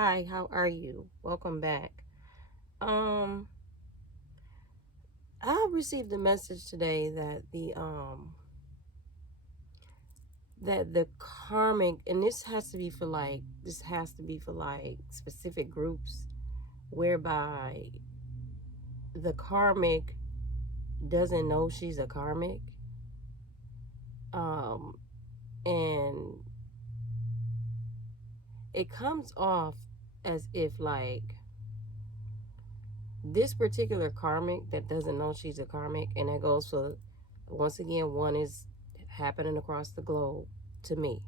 Hi, how are you? Welcome back. Um, I received a message today that the karmic, and this has to be for like specific groups, whereby the karmic doesn't know she's a karmic. Um, and it comes off as if like this particular karmic that doesn't know she's a karmic, and that goes for, once again, one is happening across the globe to me.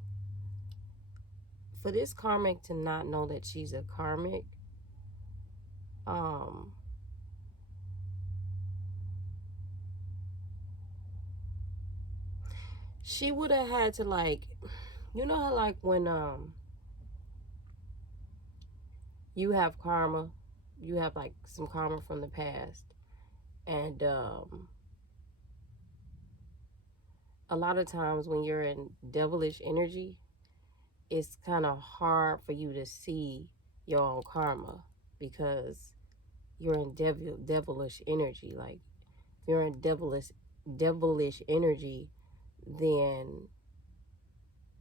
For this karmic to not know that she's a karmic, um, she would have had to, like, you know how like when you have karma, you have like some karma from the past, and a lot of times when you're in devilish energy, it's kind of hard for you to see your own karma because you're in devilish energy. Like, if you're in devilish energy, then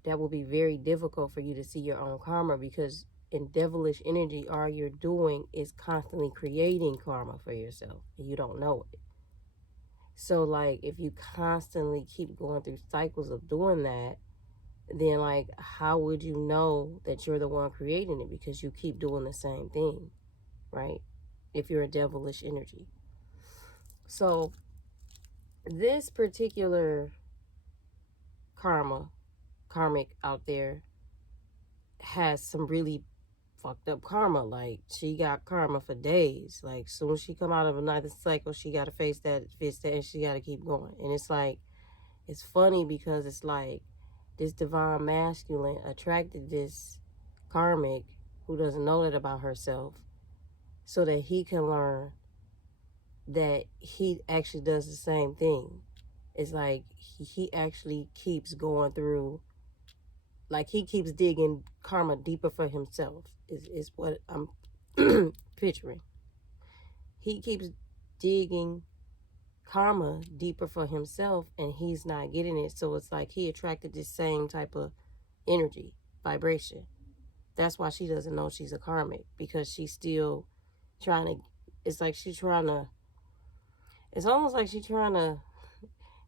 that will be very difficult for you to see your own karma, because in devilish energy, all you're doing is constantly creating karma for yourself and you don't know it. So like, if you constantly keep going through cycles of doing that, then like, how would you know that you're the one creating it? Because you keep doing the same thing, right? If you're a devilish energy. So this particular karmic out there has some really fucked up karma. Like, she got karma for days. Like, soon as she come out of another cycle, she got to face that, and she got to keep going. And it's like, it's funny because it's like this divine masculine attracted this karmic who doesn't know that about herself, so that he can learn that he actually does the same thing. It's like he actually keeps going through, like he keeps digging karma deeper for himself, is what I'm picturing. He keeps digging karma deeper for himself and he's not getting it. So it's like he attracted this same type of energy, vibration. That's why she doesn't know she's a karmic, because she's still trying to, it's like she's trying to, it's almost like she's trying to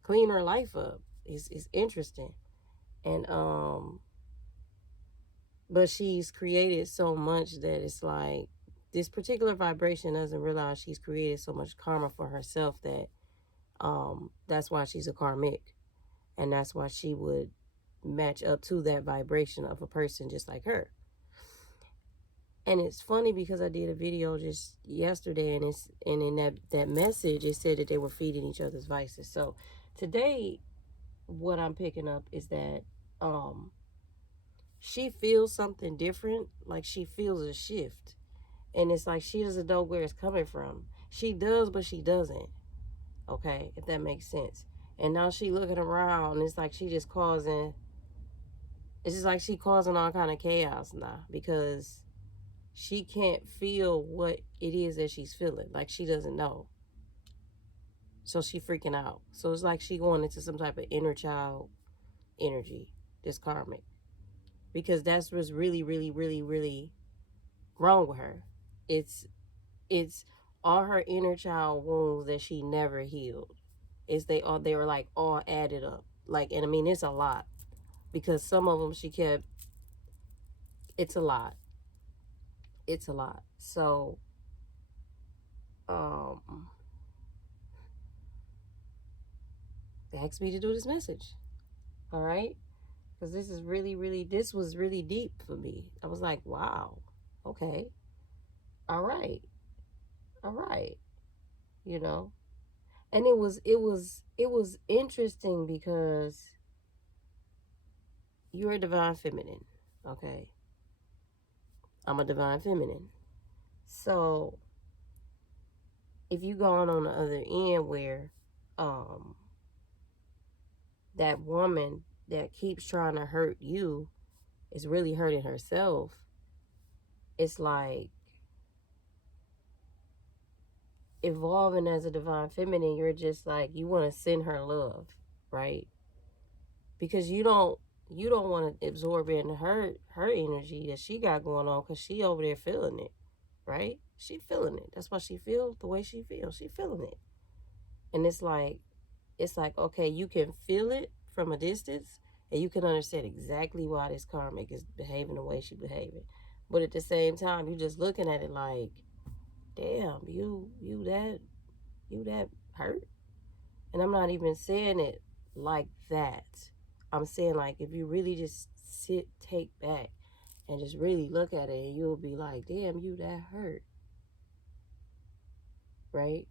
clean her life up. It's interesting. And but she's created so much that it's like this particular vibration doesn't realize she's created so much karma for herself that that's why she's a karmic, and that's why she would match up to that vibration of a person just like her. And it's funny because I did a video just yesterday, and in that message it said that they were feeding each other's vices. So today, what I'm picking up is that she feels something different. Like, she feels a shift, and it's like she doesn't know where it's coming from. She does, but she doesn't. Okay, if that makes sense. And now she looking around, and it's like she just causing. It's just like she causing all kind of chaos now, because she can't feel what it is that she's feeling. Like, she doesn't know. So she freaking out. So it's like she going into some type of inner child energy, this karmic. Because that's what's really, really, really, really wrong with her. It's it's all her inner child wounds that she never healed. They were like all added up. Like, and I mean, it's a lot, because some of them she kept. It's a lot. It's a lot. So they asked me to do this message. All right, because this is really, really, this was really deep for me. I was like, wow, okay, all right, all right, you know. And it was interesting because you're a divine feminine, okay? I'm a divine feminine. So if you go on the other end where um that woman that keeps trying to hurt you is really hurting herself, it's like evolving as a divine feminine, you're just like, you want to send her love, right? Because you don't want to absorb in her energy that she got going on, because she over there feeling it, right? She feeling it. That's why she feels the way she feels. She feeling it. And it's like, okay, you can feel it from a distance, and you can understand exactly why this karmic is behaving the way she behaving. But at the same time, you just looking at it like, damn, you that hurt. And I'm not even saying it like that. I'm saying, like, if you really just take back and just really look at it, and you'll be like, damn, you that hurt, right?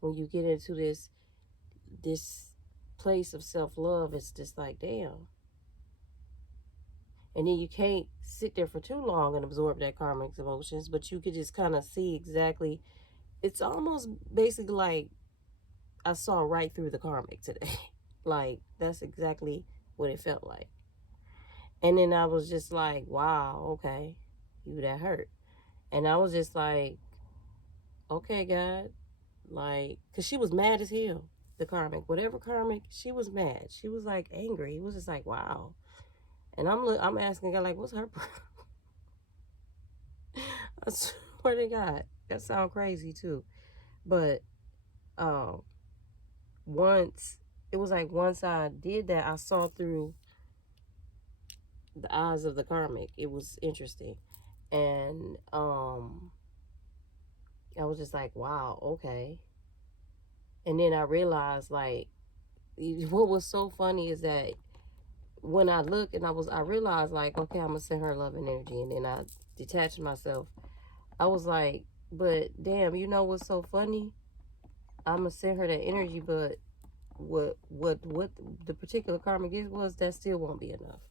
When you get into this place of self-love, it's just like, damn. And then you can't sit there for too long and absorb that karmic emotions, but you could just kind of see exactly. It's almost basically like I saw right through the karmic today. Like, that's exactly what it felt like. And then I was just like, wow, okay, you that hurt. And I was just like, okay, God. Like, because she was mad as hell, the karmic. Whatever karmic, she was mad. She was like angry. It was just like, wow. And I'm asking God, like, what's her problem? I swear to God. That sounds crazy too. But once, it was like once I did that, I saw through the eyes of the karmic. It was interesting. And I was just like, wow, okay. And then I realized, like, what was so funny is that when I looked and I realized, like, okay, I'm gonna send her love and energy, and then I detached myself. I was like, but damn, you know what's so funny? I'm gonna send her that energy, but what the particular karmic was that still won't be enough,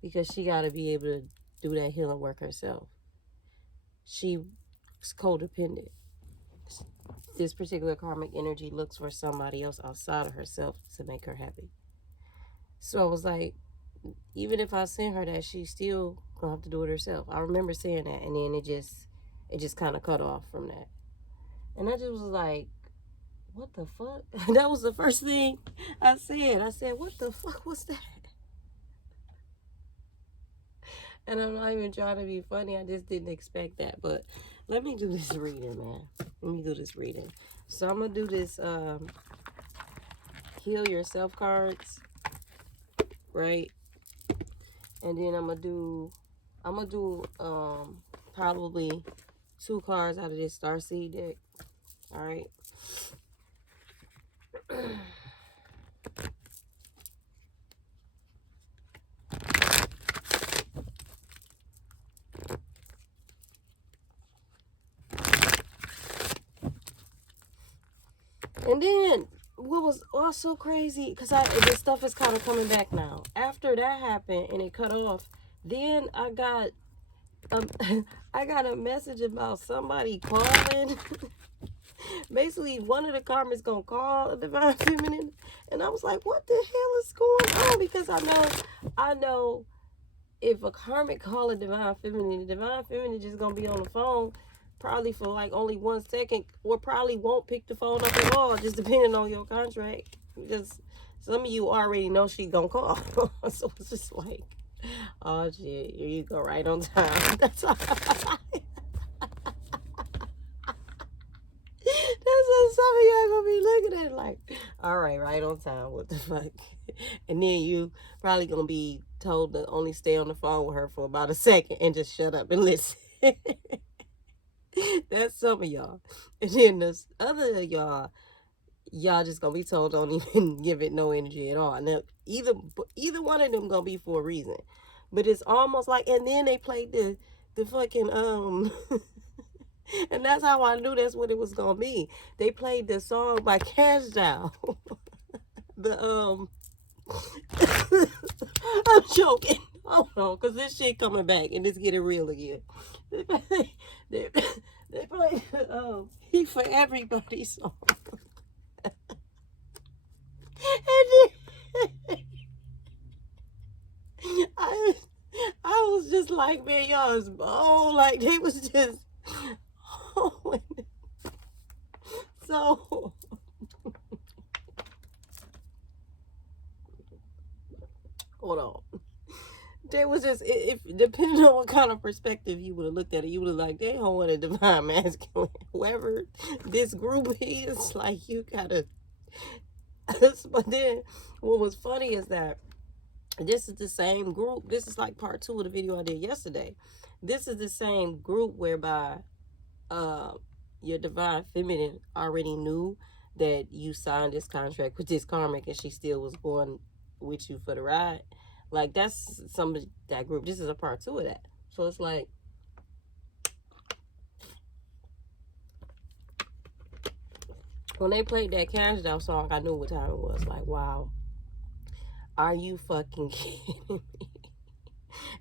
because she got to be able to do that healing work herself. She's codependent. This particular karmic energy looks for somebody else outside of herself to make her happy. So I was like, even if I send her that, she still gonna have to do it herself. I remember saying that, and then it just kind of cut off from that. And I just was like, what the fuck? That was the first thing I said. I said, what the fuck was that? And I'm not even trying to be funny. I just didn't expect that. But let me do this reading, man. Let me do this reading. So I'm going to do this Heal Yourself cards, right? And then I'm going to do probably 2 cards out of this Starseed deck. All right. And then what was also crazy, because this stuff is kind of coming back now. After that happened and it cut off, then I got a message about somebody calling. Basically, one of the karmics gonna call a divine feminine, and I was like, what the hell is going on? Because I know if a karmic call a divine feminine, the divine feminine just gonna be on the phone probably for like only 1 second, or probably won't pick the phone up at all, just depending on your contract. Because some of you already know she gonna call. So it's just like, oh shit, here you go, right on time. That's all. That's what some of y'all gonna be looking at like, all right on time, what the fuck? And then you probably gonna be told to only stay on the phone with her for about a second and just shut up and listen. That's some of y'all. And then the other y'all just gonna be told don't even give it no energy at all. Now either one of them gonna be for a reason. But it's almost like, and then they played the fucking and that's how I knew that's what it was gonna be. They played the song by Cash Doll. I'm joking. Hold on, cause this shit coming back and it's getting real again. They played He For Everybody song. And then I was just like, like, man, y'all is bold. Like, they was just, oh, so, hold on. They was just, if depending on what kind of perspective you would have looked at it, you would have like, they don't want a divine masculine. Whoever this group is, like, you gotta. But then, what was funny is that this is the same group. This is like part 2 of the video I did yesterday. This is the same group whereby your divine feminine already knew that you signed this contract with this karmic, and she still was going with you for the ride. Like, that's some of that group. This is a part 2 of that. So it's like, when they played that Cash Doll song, I knew what time it was. Like, wow, are you fucking kidding me?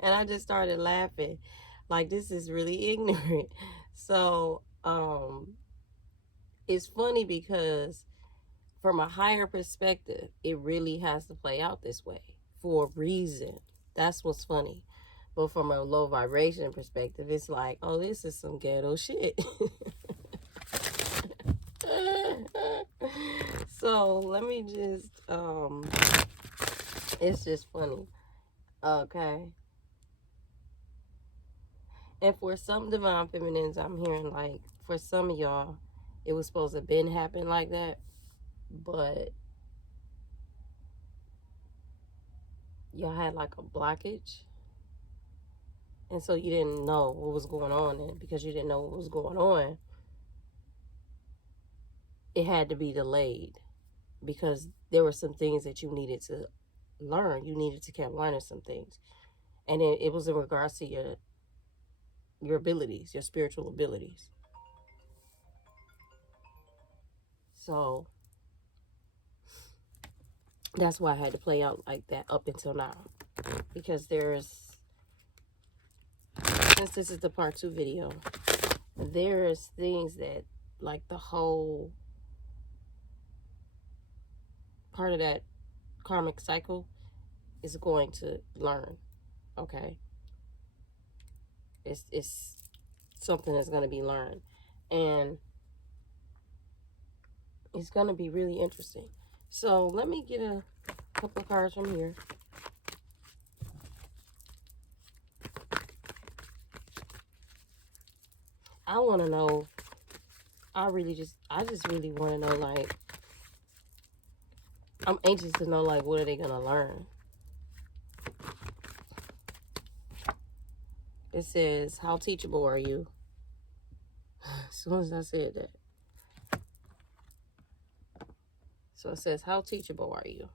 And I just started laughing. Like, this is really ignorant. So, it's funny because from a higher perspective, it really has to play out this way for a reason. That's what's funny. But from a low vibration perspective, it's like, oh, this is some ghetto shit. So let me just, it's just funny. Okay. And for some divine feminines, I'm hearing like, for some of y'all, it was supposed to have been happen like that, but y'all had like a blockage, and so you didn't know what was going on, and because you didn't know what was going on, it had to be delayed because there were some things that you needed to learn. You needed to keep learning some things, and it was in regards to your abilities, your spiritual abilities. So that's why I had to play out like that up until now, because since this is the part 2 video, there's things that, like, the whole part of that karmic cycle is going to learn. Okay, it's something that's going to be learned, and it's going to be really interesting. So let me get a couple of cards from here. I want to know, I just really want to know, like, I'm anxious to know, like, what are they going to learn? It says, how teachable are you? As soon as I said that. So it says, how teachable are you?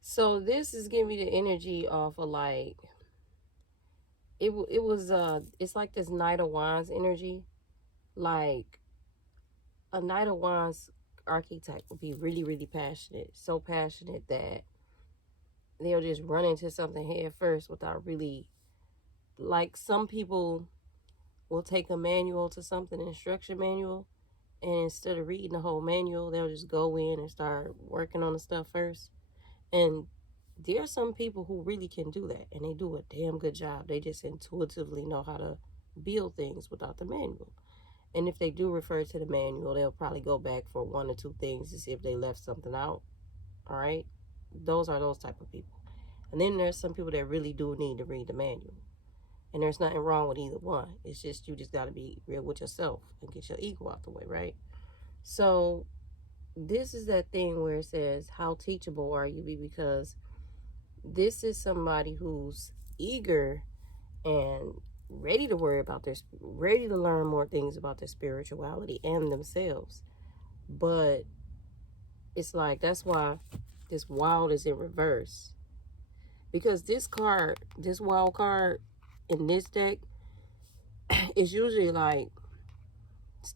So this is giving me the energy of a, like, it's like this Knight of Wands energy. Like, a Knight of Wands archetype would be really, really passionate. So passionate that they'll just run into something head first without really, like, some people will take a manual to something, an instruction manual, and instead of reading the whole manual, they'll just go in and start working on the stuff first. And there are some people who really can do that, and they do a damn good job. They just intuitively know how to build things without the manual. And if they do refer to the manual, they'll probably go back for 1 or 2 things to see if they left something out. All right? Those are those type of people. And then there's some people that really do need to read the manual. And there's nothing wrong with either one. It's just, you just got to be real with yourself and get your ego out the way, right? So this is that thing where it says, how teachable are you? Because this is somebody who's eager and ready to ready to learn more things about their spirituality and themselves. But it's like, that's why this wild is in reverse. Because this wild card in this deck is usually like,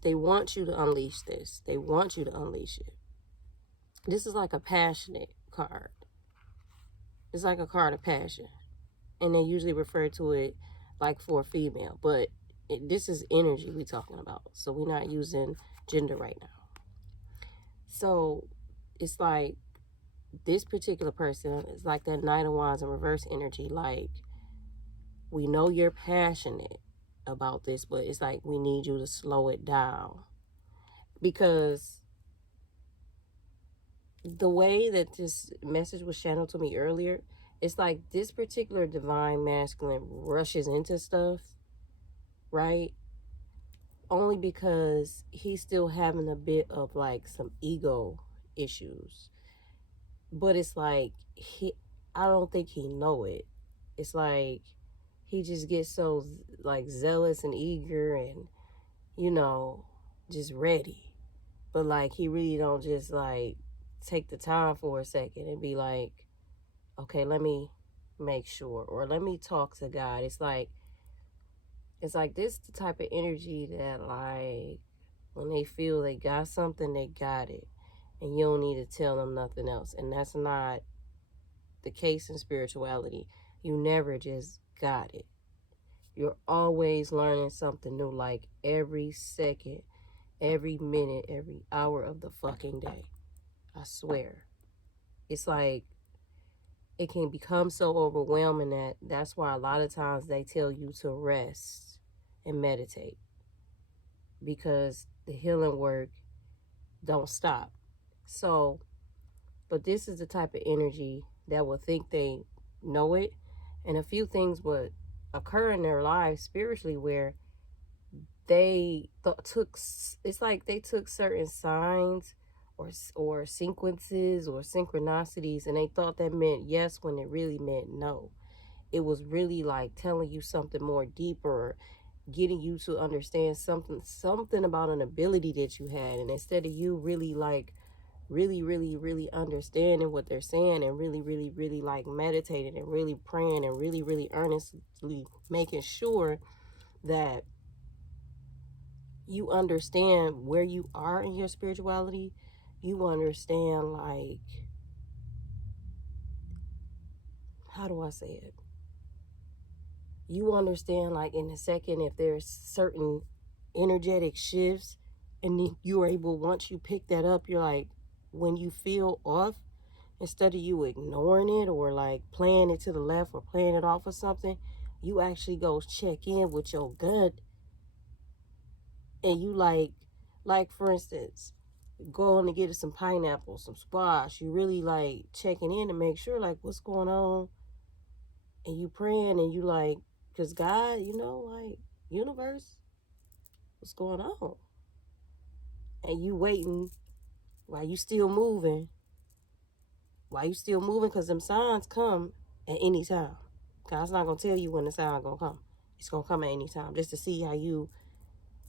they want you to unleash this. They want you to unleash it. This is like a passionate card. It's like a card of passion. And they usually refer to it like for a female. But this is energy we're talking about. So we're not using gender right now. So it's like this particular person is like that Knight of Wands in reverse energy. Like, we know you're passionate about this, but it's like we need you to slow it down. Because the way that this message was channeled to me earlier, it's like this particular divine masculine rushes into stuff, right? Only because he's still having a bit of like some ego issues. But it's like I don't think he know it. It's like he just gets so like zealous and eager and, you know, just ready. But like he really don't just like take the time for a second and be like, okay, let me make sure, or let me talk to God. It's like this the type of energy that like when they feel they got something, they got it. And you don't need to tell them nothing else. And that's not the case in spirituality. You never just got it. You're always learning something new, like every second, every minute, every hour of the fucking day. I swear. It's like it can become so overwhelming that's why a lot of times they tell you to rest and meditate, because the healing work don't stop. So, but this is the type of energy that will think they know it, and a few things would occur in their lives spiritually where they took, it's like they took certain signs or sequences or synchronicities, and they thought that meant yes when it really meant no. It was really like telling you something more deeper, getting you to understand something about an ability that you had. And instead of you really like really understanding what they're saying and really like meditating and really praying and really earnestly making sure that you understand where you are in your spirituality, you understand, like, how do I say it? You understand, like, in a second, if there's certain energetic shifts, and then you're able, once you pick that up, you're like, when you feel off, instead of you ignoring it or like playing it to the left or playing it off or something, you actually go check in with your gut, and you like for instance, going to get some pineapple, some squash. You really like checking in to make sure like what's going on, and you praying, and you like, because God, you know, like, universe, what's going on? And you waiting while you still moving. Because them signs come at any time. God's not going to tell you when the sign going to come. It's going to come at any time, just to see how you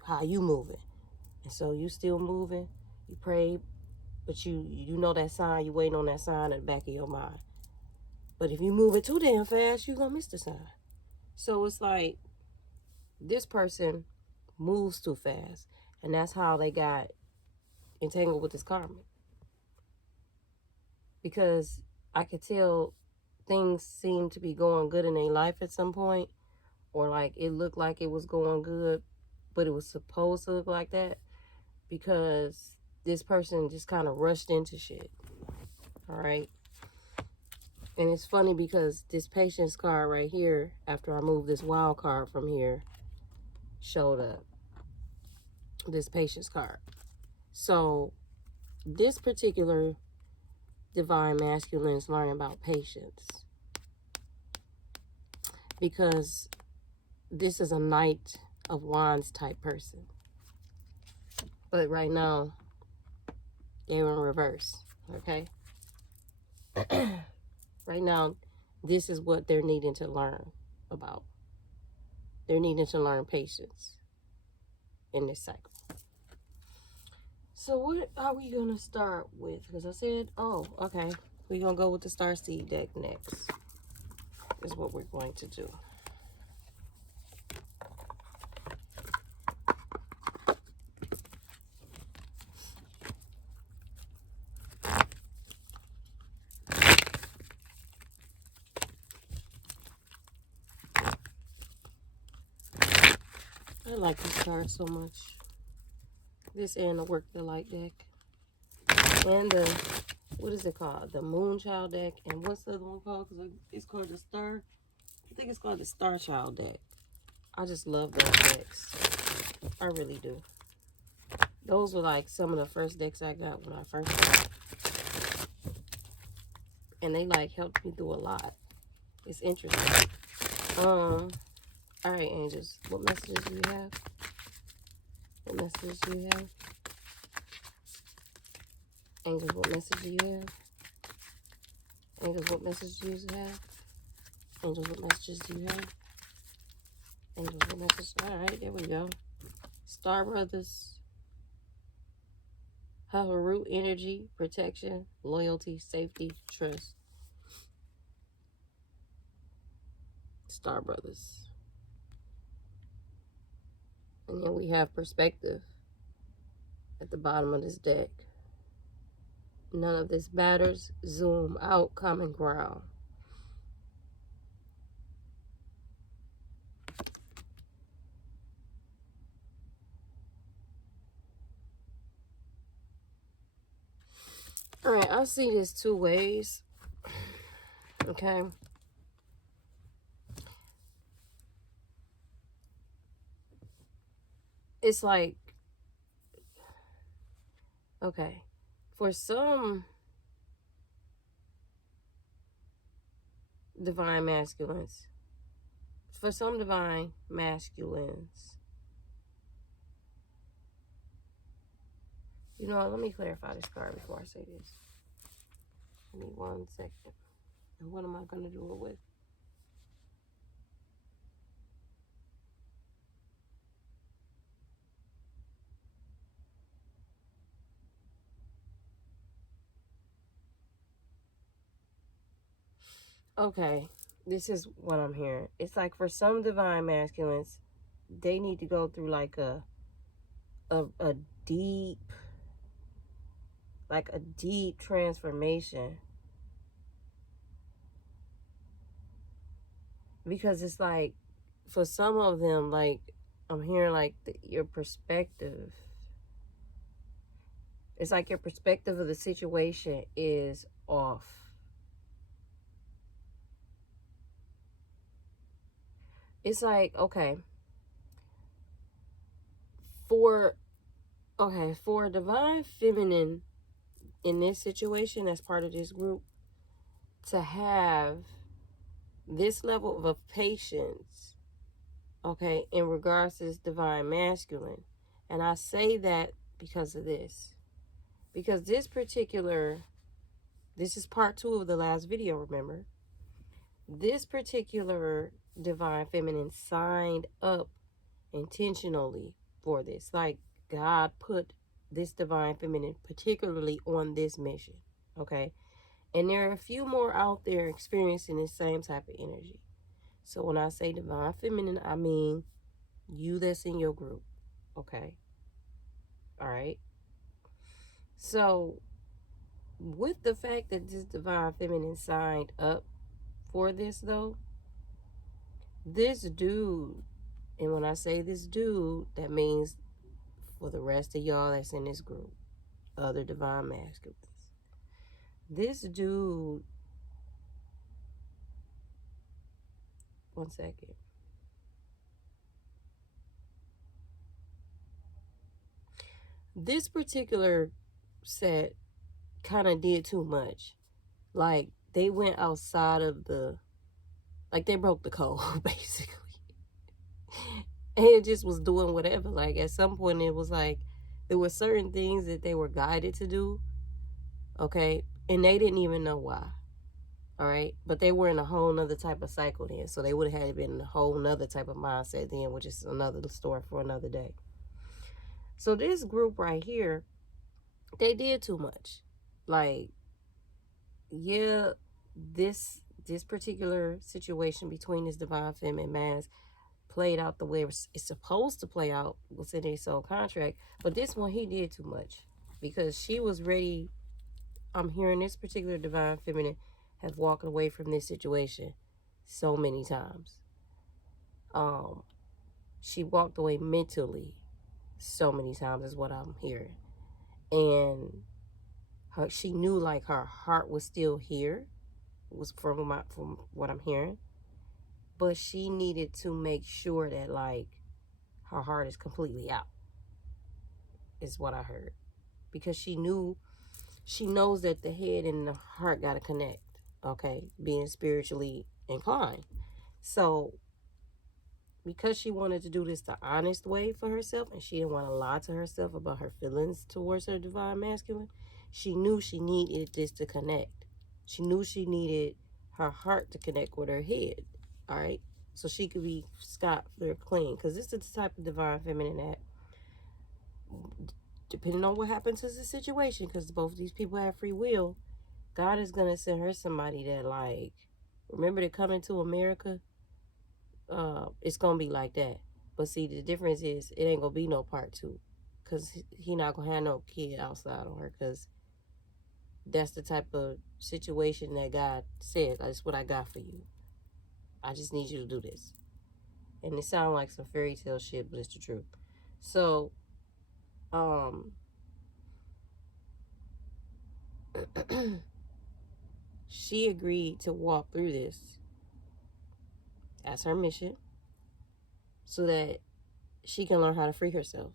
moving. And so you still moving, you pray, but you know that sign, you waiting on that sign in the back of your mind. But if you move it too damn fast, you're going to miss the sign. So it's like this person moves too fast. And that's how they got entangled with this karmic. Because I could tell things seemed to be going good in their life at some point, or like it looked like it was going good, but it was supposed to look like that, because this person just kind of rushed into shit. All right. And it's funny because this patience card right here, after I moved this wild card from here, showed up. This patience card. So this particular divine masculine is learning about patience, because this is a Knight of Wands type person. But right now, they're in reverse. Okay? Right now, this is what they're needing to learn about. They're needing to learn patience in this cycle. So what are we going to start with? Because I said, oh, okay, we're going to go with the Starseed deck next. Is what we're going to do. I like this card so much. This and the Work the Light deck. And the what is it called? The Moonchild deck. And what's the other one called? Because it's called the Star. I think it's called the Star Child deck. I just love those decks. I really do. Those were like some of the first decks I got when I first got. And they like helped me through a lot. It's interesting. All right, angels. What messages do you have? What messages do you have? Angels, what message do you have? Angels, what messages do you have? Angels, what messages do you have? Angels, what messages? All right, there we go. Star Brothers. Have a root energy, protection, loyalty, safety, trust. Star Brothers. And then we have perspective at the bottom of this deck. None of this matters. Zoom out, common ground. All right, I see this two ways. Okay. It's like, okay, for some divine masculines, you know what, let me clarify this card before I say this. Give me 1 second. And what am I going to do it with? Okay, this is what I'm hearing. It's like for some divine masculines, they need to go through like a deep, like a deep transformation. Because it's like, for some of them, like, I'm hearing like your perspective. It's like your perspective of the situation is off. It's like, okay, for a divine feminine in this situation as part of this group, to have this level of patience, okay, in regards to this divine masculine. And I say that because of this. Because this is part 2 of the last video, remember? This particular divine feminine signed up intentionally for this. Like, God put this divine feminine particularly on this mission, okay? And there are a few more out there experiencing the same type of energy. So when I say divine feminine, I mean you that's in your group, okay? All right? So with the fact that this divine feminine signed up for this, though, this dude, and when I say this dude, that means for the rest of y'all that's in this group, other divine masculines, this dude, 1 second. This particular set kind of did too much. Like, they went outside of like, they broke the code, basically. And it just was doing whatever. Like, at some point, it was like, there were certain things that they were guided to do, okay? And they didn't even know why, all right? But they were in a whole nother type of cycle then. So they would have had been in a whole nother type of mindset then, which is another story for another day. So this group right here, they did too much. Like, yeah, this particular situation between this divine feminine mass played out the way it's supposed to play out within their soul contract. But this one, he did too much. Because she was ready. I'm hearing this particular divine feminine has walked away from this situation so many times. She walked away mentally so many times is what I'm hearing. And she knew like her heart was still here, was from what I'm hearing, but she needed to make sure that like her heart is completely out, is what I heard, because she knows that the head and the heart got to connect, okay, being spiritually inclined. So because she wanted to do this the honest way for herself, and she didn't want to lie to herself about her feelings towards her divine masculine, she knew she needed this to connect. She knew she needed her heart to connect with her head, all right? So she could be scot clean. Because this is the type of divine feminine that, depending on what happens to the situation, because both of these people have free will, God is going to send her somebody that, like, remember to come into America? It's gonna be like that. But see, the difference is it ain't gonna be no part two, because he not gonna have no kid outside on her, because that's the type of situation that God said, that's what I got for you. I just need you to do this. And it sounds like some fairy tale shit, but it's the truth. So she agreed to walk through this as her mission so that she can learn how to free herself.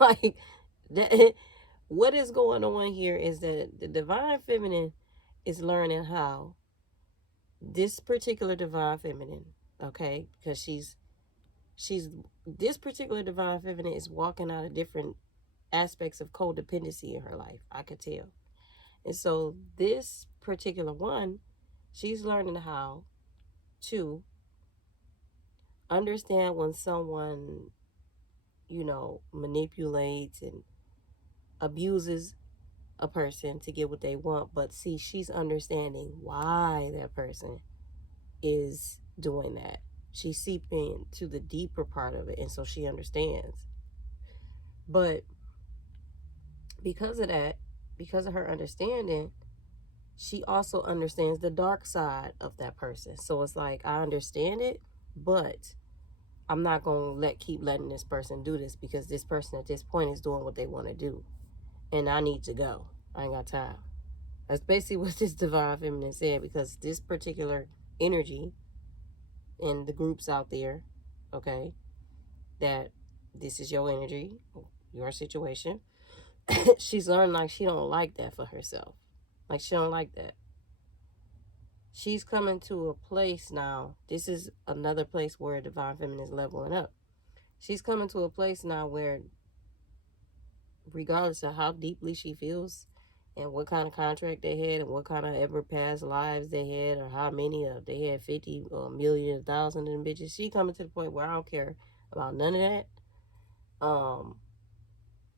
Like that, what is going on here is that the divine feminine is learning how this particular divine feminine, okay, because she's this particular divine feminine is walking out of different aspects of codependency in her life, I could tell. And so this particular one, she's learning how to understand when someone, manipulates and abuses a person to get what they want. But see, she's understanding why that person is doing that. She's seeping to the deeper part of it, and so she understands. But because of that, because of her understanding, she also understands the dark side of that person. So it's like, I understand it, but I'm not gonna keep letting this person do this, because this person at this point is doing what they want to do, and I need to go. I ain't got time. That's basically what this divine feminine said, because this particular energy in the groups out there, okay, that this is your energy, your situation. She's learned like she don't like that for herself. Like she don't like that. She's coming to a place now. This is another place where divine feminine is leveling up. She's coming to a place now where, regardless of how deeply she feels and what kind of contract they had and what kind of ever past lives they had, or how many of they had, 50 or a million, 1,000 of them bitches, she coming to the point where I don't care about none of that.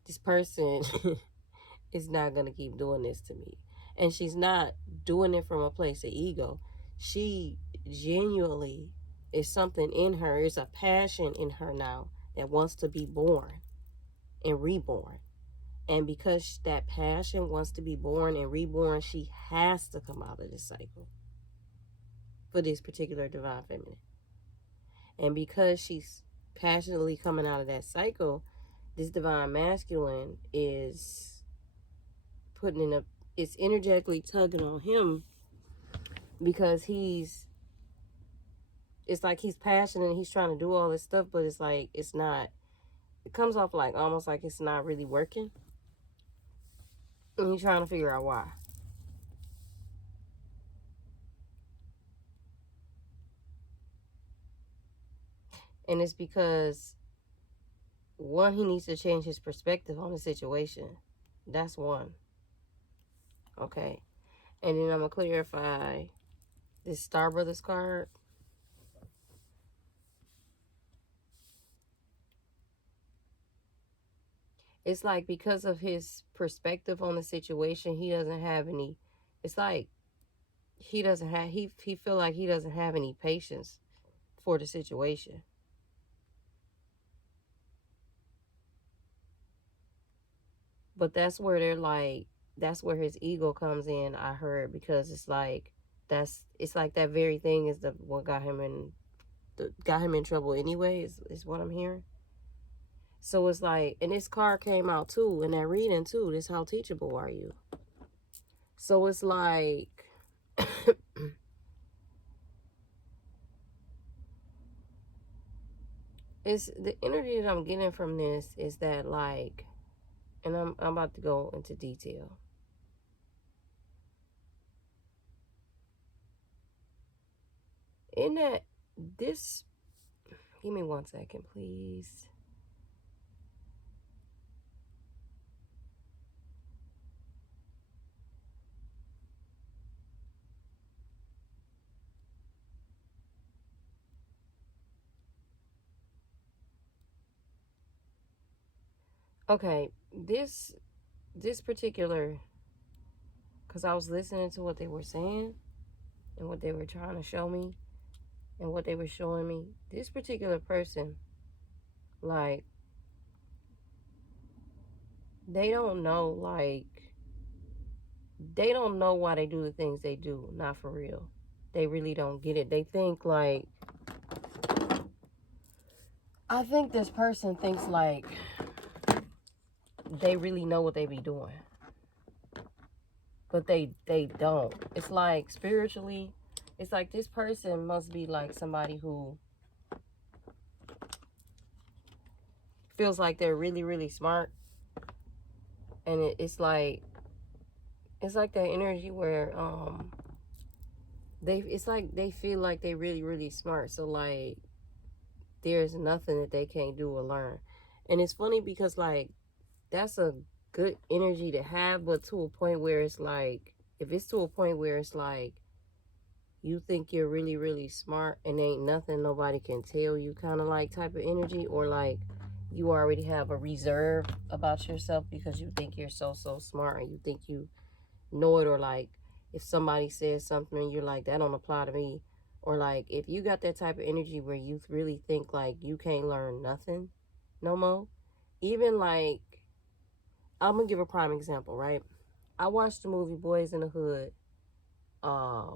This person is not going to keep doing this to me. And she's not doing it from a place of ego. She genuinely is something in her, is a passion in her now that wants to be born and reborn. And because that passion wants to be born and reborn, she has to come out of this cycle for this particular divine feminine. And because she's passionately coming out of that cycle, this divine masculine is putting in it's energetically tugging on him, because it's like he's passionate and he's trying to do all this stuff, but it's like, it comes off like almost like it's not really working. And he's trying to figure out why. And it's because, one, he needs to change his perspective on the situation. That's one. Okay. And then I'm going to clarify this Star Brothers card. It's like, because of his perspective on the situation, he doesn't have any, it's like he feel like he doesn't have any patience for the situation. But that's where that's where his ego comes in, I heard, because it's like, it's like that very thing is what got him in trouble anyway, is what I'm hearing. So it's like, and this card came out too in that reading too. This, how teachable are you? So it's like, it's the energy that I'm getting from this is that, like, and I'm about to go into detail. In that, this, give me 1 second, please. Okay, this particular, because I was listening to what they were saying and what they were trying to show me and what they were showing me. This particular person, like, they don't know, like, they don't know why they do the things they do. Not for real. They really don't get it. They think, like, I think this person thinks, like, they really know what they be doing. But they don't. It's like, spiritually, it's like this person must be like somebody who feels like they're really, really smart. And it's like that energy where it's like they feel like they really, really smart. So like there's nothing that they can't do or learn. And it's funny because, like, that's a good energy to have, but to a point where it's like, if it's to a point where it's like you think you're really, really smart and ain't nothing nobody can tell you, kind of like type of energy, or like you already have a reserve about yourself because you think you're so smart and you think you know it, or like if somebody says something and you're like, that don't apply to me, or like if you got that type of energy where you really think like you can't learn nothing no more. Even like, I'm gonna give a prime example, right? I watched the movie Boys in the Hood, I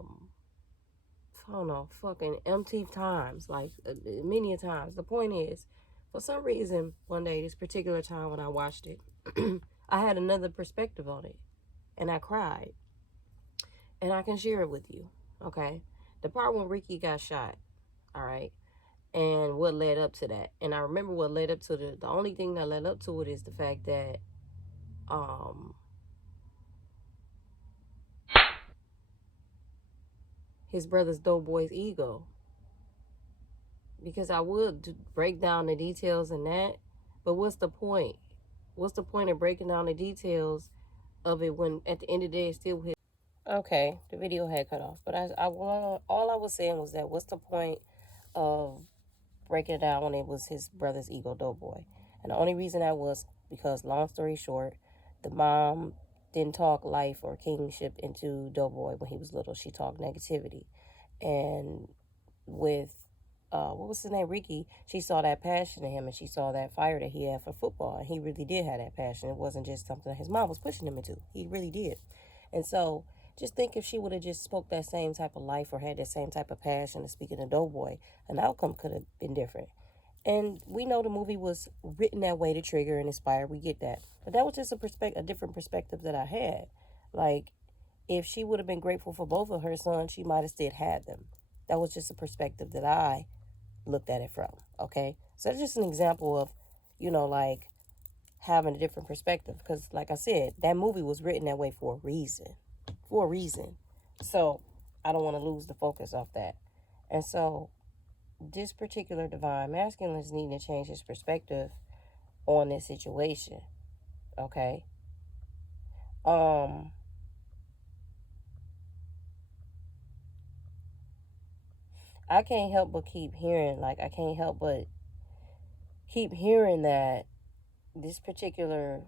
don't know, fucking empty times, like many a times. The point is, for some reason, one day, this particular time when I watched it, I had another perspective on it, and I cried, and I can share it with you, okay? The part when Ricky got shot, all right, and what led up to that. And I remember what led up to the only thing that led up to it is the fact that, his brother's doughboy's ego. Because I would break down the details in that, but what's the point? What's the point of breaking down the details of it when at the end of the day it's still his? Okay, the video had cut off, but all I was saying was that what's the point of breaking it down when it was his brother's ego doughboy? And the only reason that was because, long story short, the mom didn't talk life or kingship into doughboy when he was little. She talked negativity, and with what was his name, Ricky, she saw that passion in him and she saw that fire that he had for football, and he really did have that passion. It wasn't just something that his mom was pushing him into. He really did. And so just think, if she would have just spoke that same type of life or had that same type of passion to speak in a doughboy, an outcome could have been different. And we know the movie was written that way to trigger and inspire. We get that. But that was just a different perspective that I had. Like, if she would have been grateful for both of her sons, she might have still had them. That was just a perspective that I looked at it from. Okay, so that's just an example of, like, having a different perspective, because like I said, that movie was written that way for a reason. So I don't want to lose the focus off that. And so this particular divine masculine is needing to change his perspective on this situation. Okay, I can't help but keep hearing, like, I can't help but keep hearing that this particular,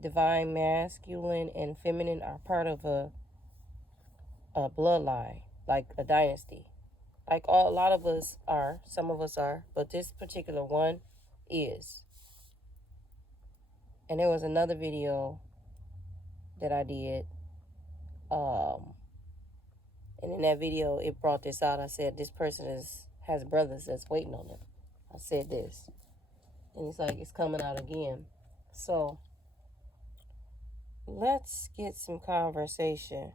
divine masculine and feminine are part of a bloodline, like a dynasty. Like, a lot of us are, some of us are, but this particular one is. And there was another video that I did, and in that video it brought this out. I said this person has brothers that's waiting on them. I said this. And it's like it's coming out again. So let's get some conversation.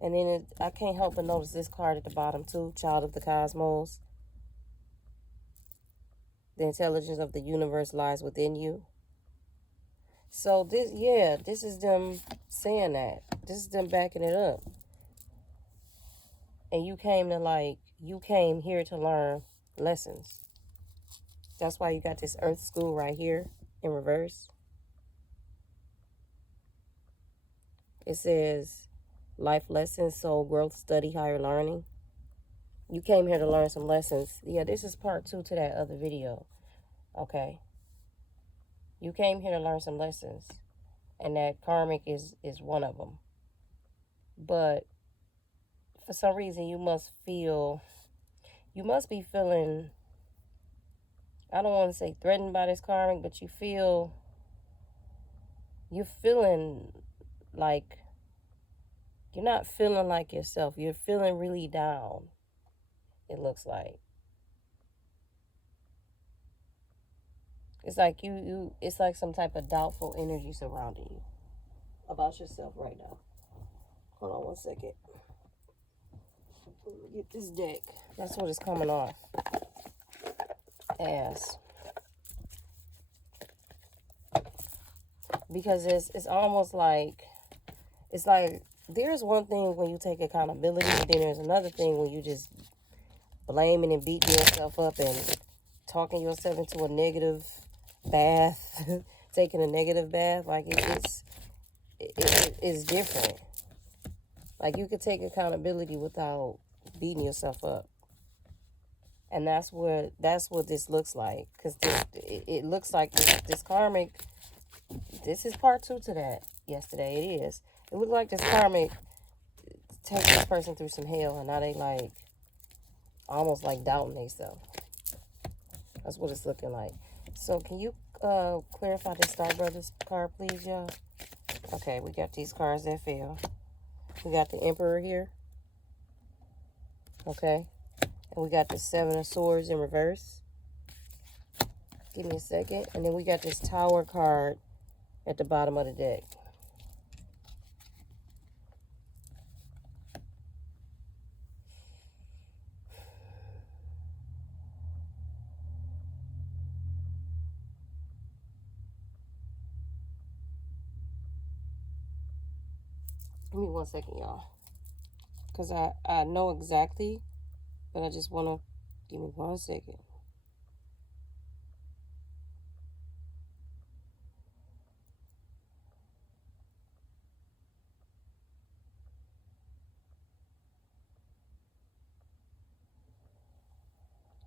And then I can't help but notice this card at the bottom too. Child of the Cosmos. The intelligence of the universe lies within you. So this, yeah, this is them saying that. This is them backing it up. And you came here to learn lessons. That's why you got this Earth School right here in reverse. It says life lessons, soul growth, study, higher learning. You came here to learn some lessons. Yeah, this is part 2 to that other video. Okay. You came here to learn some lessons. And that karmic is one of them. But for some reason you must be feeling, I don't want to say threatened by this karmic, but you're feeling like, you're not feeling like yourself. You're feeling really down, it looks like. It's like it's like some type of doubtful energy surrounding you about yourself right now. Hold on one second. Let me get this deck. That's what it's coming off as. Because it's almost like, it's like there's one thing when you take accountability, and then there's another thing when you just blaming and beating yourself up and talking yourself into a negative bath, taking a negative bath. Like it's different. Like you could take accountability without beating yourself up. And that's what this looks like. Because it looks like this karmic, this is part 2 to that yesterday. It is. It looked like this karmic take this person through some hell, and now they like almost like doubting themselves. That's what it's looking like. So can you clarify the Star Brothers card, please, y'all? Okay, we got these cards that fell. We got the Emperor here. Okay. And we got the 7 of Swords in reverse. Give me a second. And then we got this Tower card at the bottom of the deck. Give me one second, y'all. Because I know exactly, but I just want to, give me 1 second.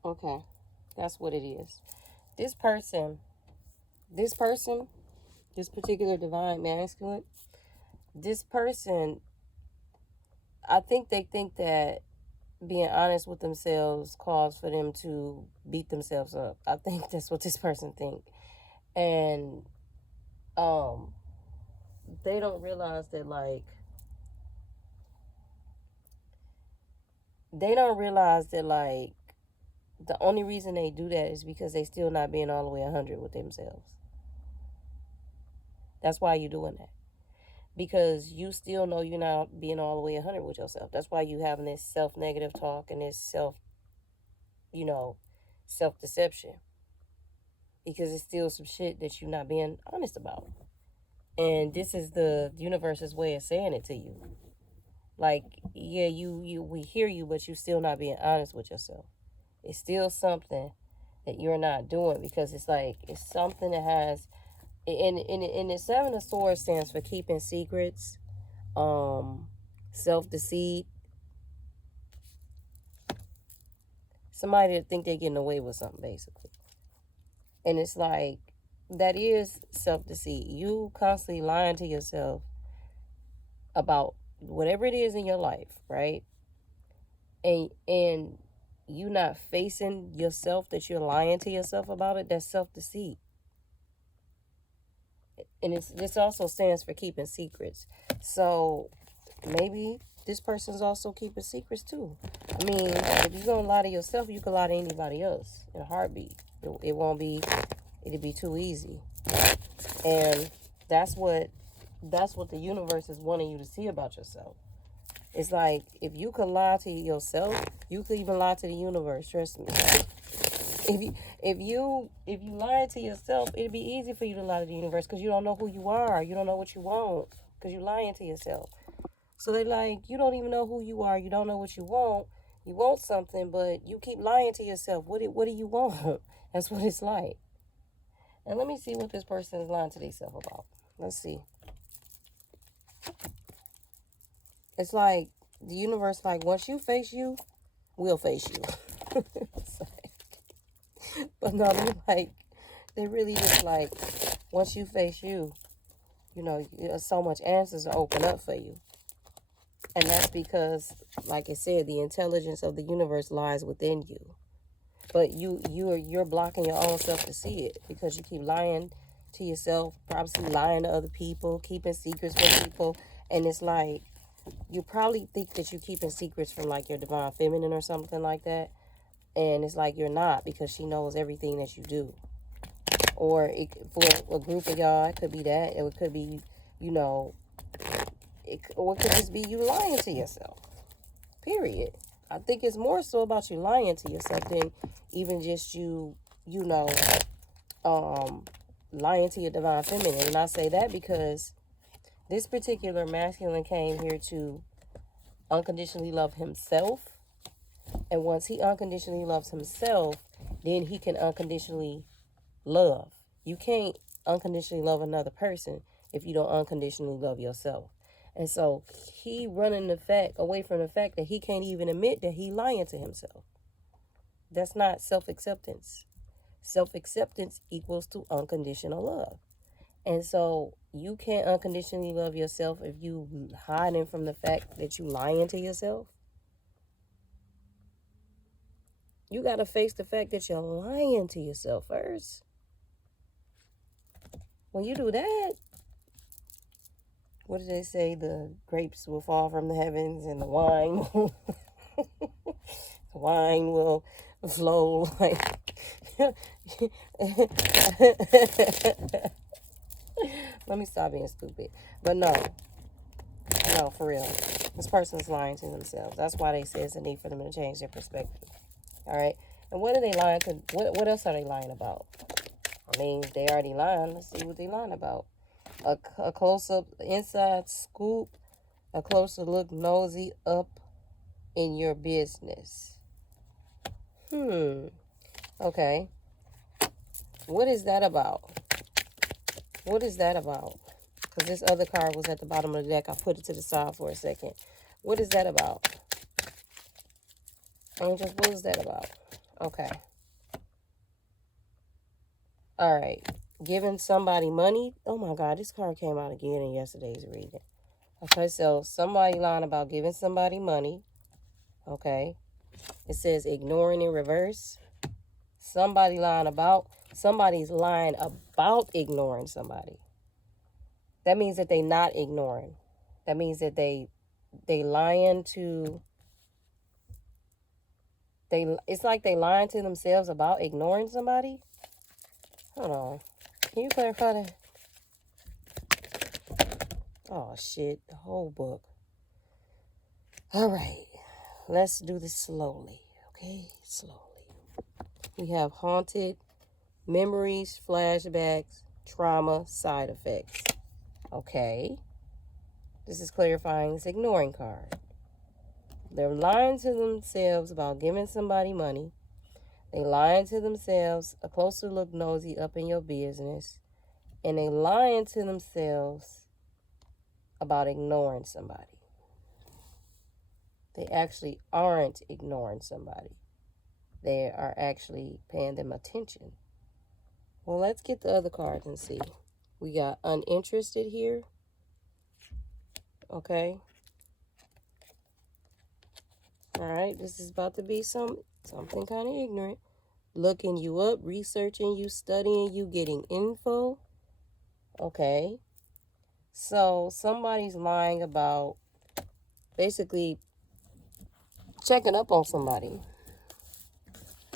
Okay, that's what it is. This particular divine masculine, this person, I think they think that being honest with themselves calls for them to beat themselves up. I think that's what this person think. And they don't realize that, like, the only reason they do that is because they still not being all the way 100 with themselves. That's why you're doing that. Because you still know you're not being all the way 100 with yourself. That's why you having this self-negative talk and this self-deception. Because it's still some shit that you're not being honest about. And this is the universe's way of saying it to you. Like, yeah, we hear you, but you're still not being honest with yourself. It's still something that you're not doing, because it's like, it's something that has, and the 7 of Swords stands for keeping secrets, self-deceit. Somebody that think they're getting away with something, basically. And it's like, that is self-deceit. You constantly lying to yourself about whatever it is in your life, right? And you not facing yourself that you're lying to yourself about it, that's self-deceit. And this also stands for keeping secrets. So maybe this person's also keeping secrets too. I mean, if you're gonna lie to yourself, you can lie to anybody else in a heartbeat. It won't be, it'll be too easy. And that's what the universe is wanting you to see about yourself. It's like, if you could lie to yourself, you could even lie to the universe. Trust me. If you lie to yourself, it'd be easy for you to lie to the universe, because you don't know who you are. You don't know what you want, because you're lying to yourself. So they like, you don't even know who you are. You don't know what you want. You want something, but you keep lying to yourself. What do you want? That's what it's like. And let me see what this person is lying to themselves about. Let's see. It's like the universe, like, once you face you, we'll face you. But no, they really just like, once you face you, you know, so much answers are open up for you. And that's because, like I said, the intelligence of the universe lies within you. But you're blocking your own self to see it, because you keep lying to yourself, probably lying to other people, keeping secrets from people. And it's like, you probably think that you're keeping secrets from like your divine feminine or something like that. And it's like, you're not, because she knows everything that you do. Or for a group of y'all, it could be that. It could be, you know, or it could just be you lying to yourself. Period. I think it's more so about you lying to yourself than even just lying to your divine feminine. And I say that because this particular masculine came here to unconditionally love himself. And once he unconditionally loves himself, then he can unconditionally love. You can't unconditionally love another person if you don't unconditionally love yourself. And so he running away from the fact that he can't even admit that he lying to himself. That's not self-acceptance. Self-acceptance equals to unconditional love. And so you can't unconditionally love yourself if you hiding from the fact that you lying to yourself. You got to face the fact that you're lying to yourself first. When you do that, what did they say? The grapes will fall from the heavens and the wine will flow like. Let me stop being stupid. But no, for real. This person's lying to themselves. That's why they say it's a need for them to change their perspective. All right. And what are they lying to? What else are they lying about? I mean, they already lying. Let's see what they lying about. A close-up inside scoop, a closer look nosy up in your business. Okay. What is that about? What is that about? Because this other card was at the bottom of the deck. I put it to the side for a second. What is that about? Angels, what is that about? Okay. All right. Giving somebody money. Oh my God, this card came out again in yesterday's reading. Okay, so somebody lying about giving somebody money. Okay. It says ignoring in reverse. Somebody's lying about ignoring somebody. That means that they not ignoring. That means that they lying to, it's like they lying to themselves about ignoring somebody. Hold on. Can you clarify that? Oh, shit. The whole book. All right. Let's do this slowly. Okay? Slowly. We have haunted, memories, flashbacks, trauma, side effects. Okay. This is clarifying this ignoring card. They're lying to themselves about giving somebody money. They lying to themselves, a closer look nosy up in your business. And they lying to themselves about ignoring somebody. They actually aren't ignoring somebody. They are actually paying them attention. Well, let's get the other cards and see. We got uninterested here. Okay. All right. This is about to be something kind of ignorant. Looking you up, researching you, studying you, getting info. Okay. So somebody's lying about basically checking up on somebody.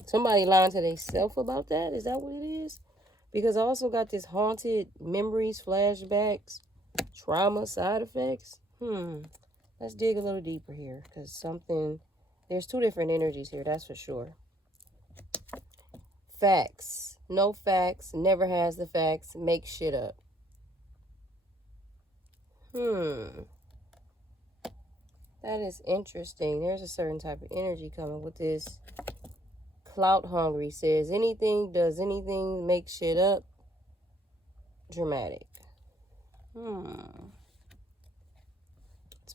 Somebody lying to themselves about that? Is that what it is? Because I also got this haunted memories, flashbacks, trauma, side effects. Let's dig a little deeper here. Because there's two different energies here, that's for sure. Facts. No facts. Never has the facts. Make shit up. That is interesting. There's a certain type of energy coming with this. Clout hungry says anything, does anything, make shit up. Dramatic. Let's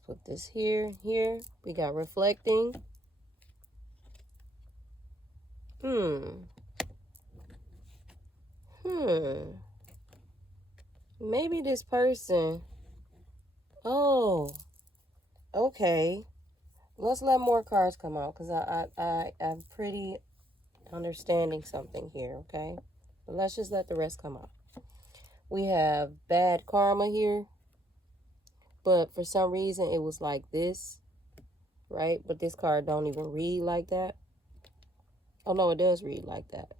put this here. We got reflecting. Maybe this person. Oh, okay. Let's let more cards come out because I'm pretty understanding something here, okay? But let's just let the rest come out. We have bad karma here, but for some reason it was like this, right? But this card don't even read like that. Oh no, it does read like that.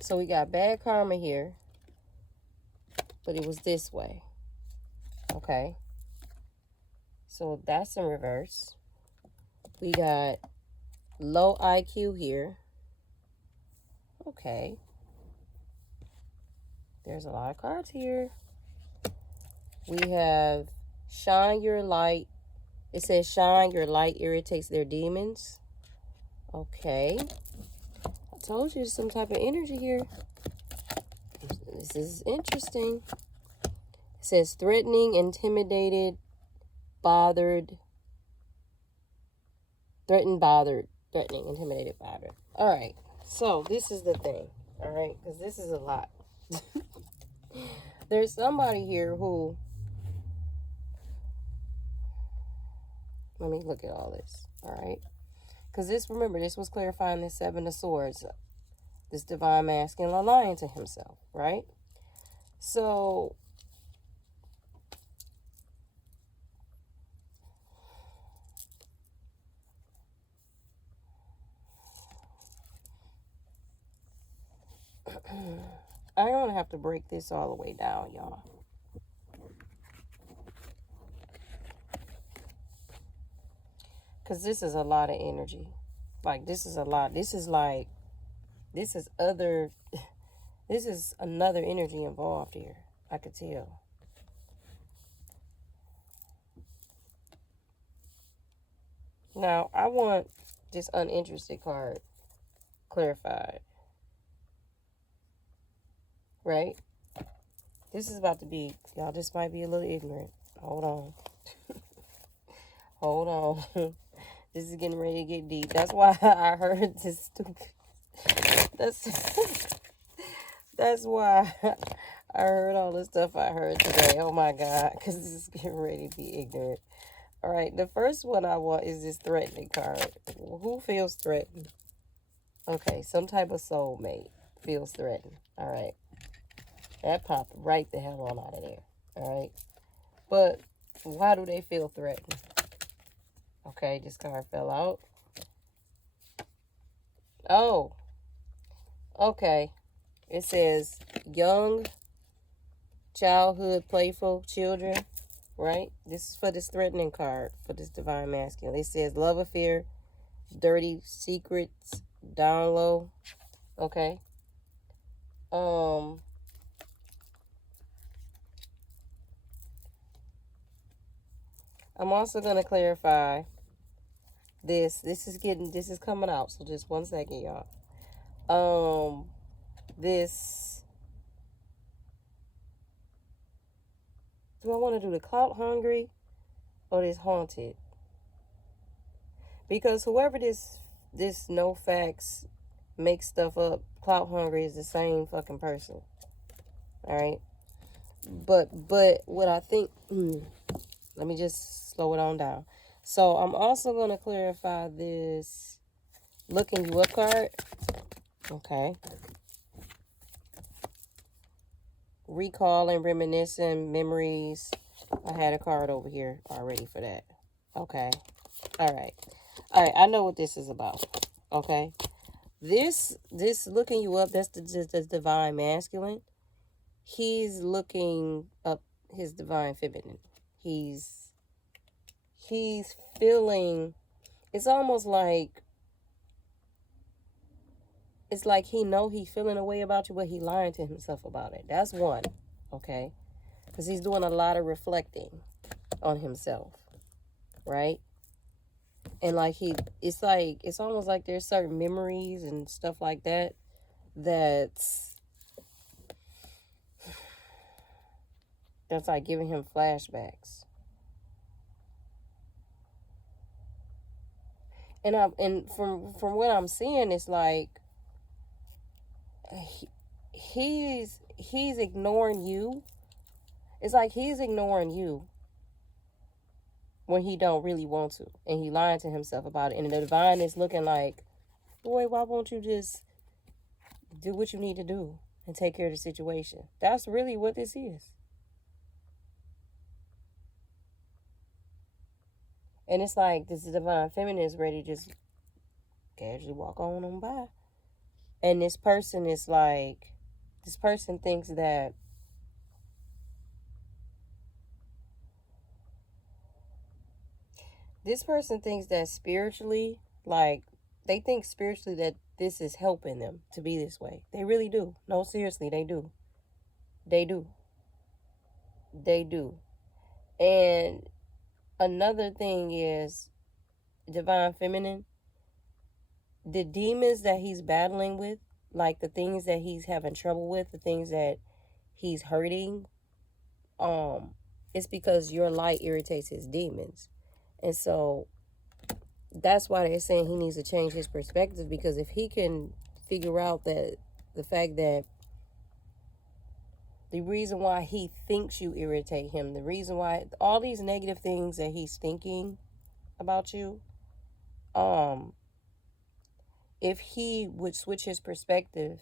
So we got bad karma here, but it was this way, okay? So that's in reverse. We got low IQ here. Okay. There's a lot of cards here. We have shine your light. It says shine your light irritates their demons. Okay. I told you some type of energy here. This is interesting. It says threatening, intimidated, bothered. Threatening, intimidated, bothered. All right. So this is the thing. All right. Because this is a lot. There's somebody here who, let me look at all this, all right? Because remember, this was clarifying the Seven of Swords, this divine masculine lying to himself, right? So, I don't have to break this all the way down, y'all. Because this is a lot of energy. Like, this is a lot. This is another energy involved here. I could tell. Now, I want this uninterested card clarified. Right? This is about to be, y'all, this might be a little ignorant. Hold on. Hold on. This is getting ready to get deep. That's why I heard this stupid. That's why I heard all the stuff I heard today. Oh my God. Because this is getting ready to be ignorant. All right. The first one I want is this threatening card. Who feels threatened? Okay. Some type of soulmate feels threatened. All right. That popped right the hell on out of there. All right. But why do they feel threatened? Okay, this card fell out. Oh. Okay. It says young, childhood, playful children. Right? This is for this threatening card, for this divine masculine. It says love affair, dirty secrets, down low. Okay. I'm also going to clarify this. This is coming out. So just 1 second, y'all. This. Do I want to do the clout hungry or this haunted? Because whoever this no facts makes stuff up, clout hungry is the same fucking person. All right. But what I think, let me just slow it on down. So I'm also going to clarify this looking you up card. Okay. Recalling, reminiscing, memories, I had a card over here already for that. Okay. All right. I know what this is about. Okay. This looking you up, that's the divine masculine. He's looking up his divine feminine. He's feeling, it's almost like, it's like he know he feeling a way about you, but he lying to himself about it. That's one. Okay. Because he's doing a lot of reflecting on himself. Right? And like it's almost like there's certain memories and stuff like that that's like giving him flashbacks. And from what I'm seeing, it's like he's ignoring you. It's like he's ignoring you when he don't really want to, and he lying to himself about it. And the divine is looking like, boy, why won't you just do what you need to do and take care of the situation? That's really what this is. And it's like this divine feminine is ready to just casually walk on by. And this person is like, this person thinks that spiritually, like, they think spiritually that this is helping them to be this way. They really do. No, seriously, they do. They do. They do. And another thing is, divine feminine, the demons that he's battling with, like the things that he's having trouble with, the things that he's hurting, it's because your light irritates his demons. And so that's why they're saying he needs to change his perspective, because if he can figure out that the fact that the reason why he thinks you irritate him, the reason why all these negative things that he's thinking about you, if he would switch his perspective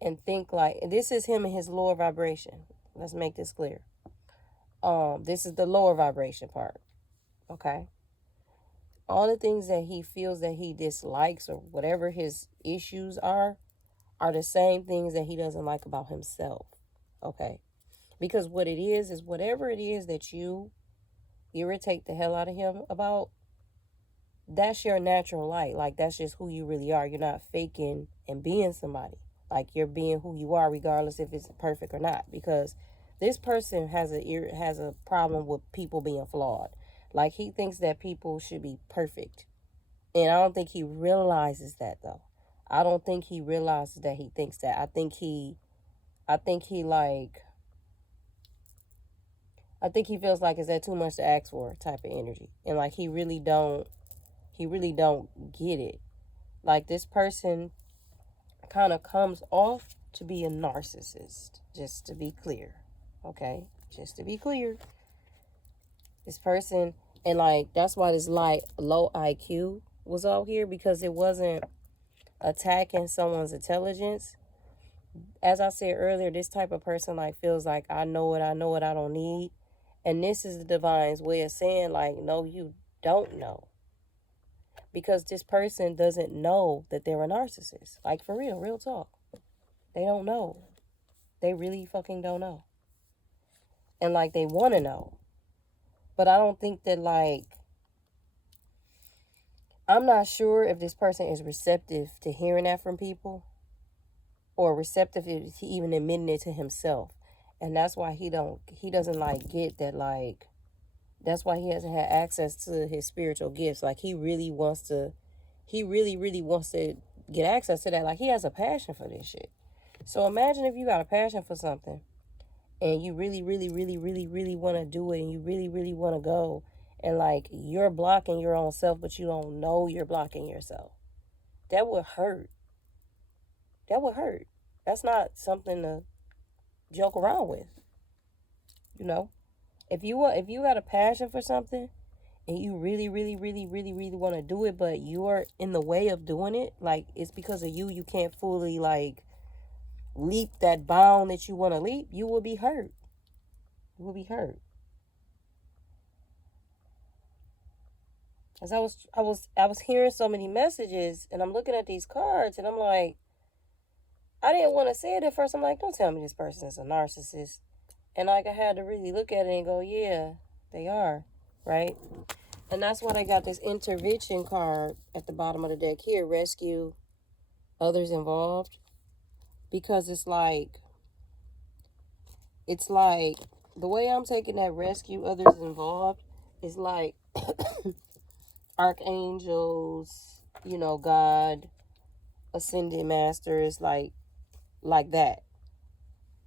and think like, and this is him in his lower vibration. Let's make this clear. This is the lower vibration part. Okay. All the things that he feels that he dislikes, or whatever his issues are the same things that he doesn't like about himself. Okay. Because what it is whatever it is that you irritate the hell out of him about, that's your natural light. Like, that's just who you really are. You're not faking and being somebody. Like, you're being who you are, regardless if it's perfect or not. Because this person has a problem with people being flawed. Like, he thinks that people should be perfect. And I don't think he realizes that, though. I don't think he realizes that he thinks that. I think he feels like, is that too much to ask for type of energy. And like, he really don't get it. Like, this person kind of comes off to be a narcissist, just to be clear. Okay? Just to be clear. This person, and like, that's why this low IQ was out here, because it wasn't attacking someone's intelligence. As I said earlier, this type of person like feels like, I know what I don't need. And this is the divine's way of saying, like, no, you don't know. Because this person doesn't know that they're a narcissist. Like, for real talk. They don't know. They really fucking don't know. And like, they want to know. But I don't think that, like, I'm not sure if this person is receptive to hearing that from people, or receptive to even admitting it to himself. And that's why he doesn't like get that, like, that's why he hasn't had access to his spiritual gifts. Like, he really wants to get access to that. Like, he has a passion for this shit. So imagine if you got a passion for something and you really want to do it, and you really want to go, and like, you're blocking your own self, but you don't know you're blocking yourself. That would hurt. That's not something to joke around with. You know? If you got a passion for something and you really want to do it, but you're in the way of doing it, like, it's because of you can't fully, like, leap that bound that you want to leap, you will be hurt. You will be hurt. As I was hearing so many messages, and I'm looking at these cards, and I'm like, I didn't want to say it at first. I'm like, don't tell me this person is a narcissist. And like, I had to really look at it and go, yeah, they are, right? And that's why they got this intervention card at the bottom of the deck here, rescue others involved. Because it's like the way I'm taking that rescue others involved is like archangels, God, ascended masters, like that.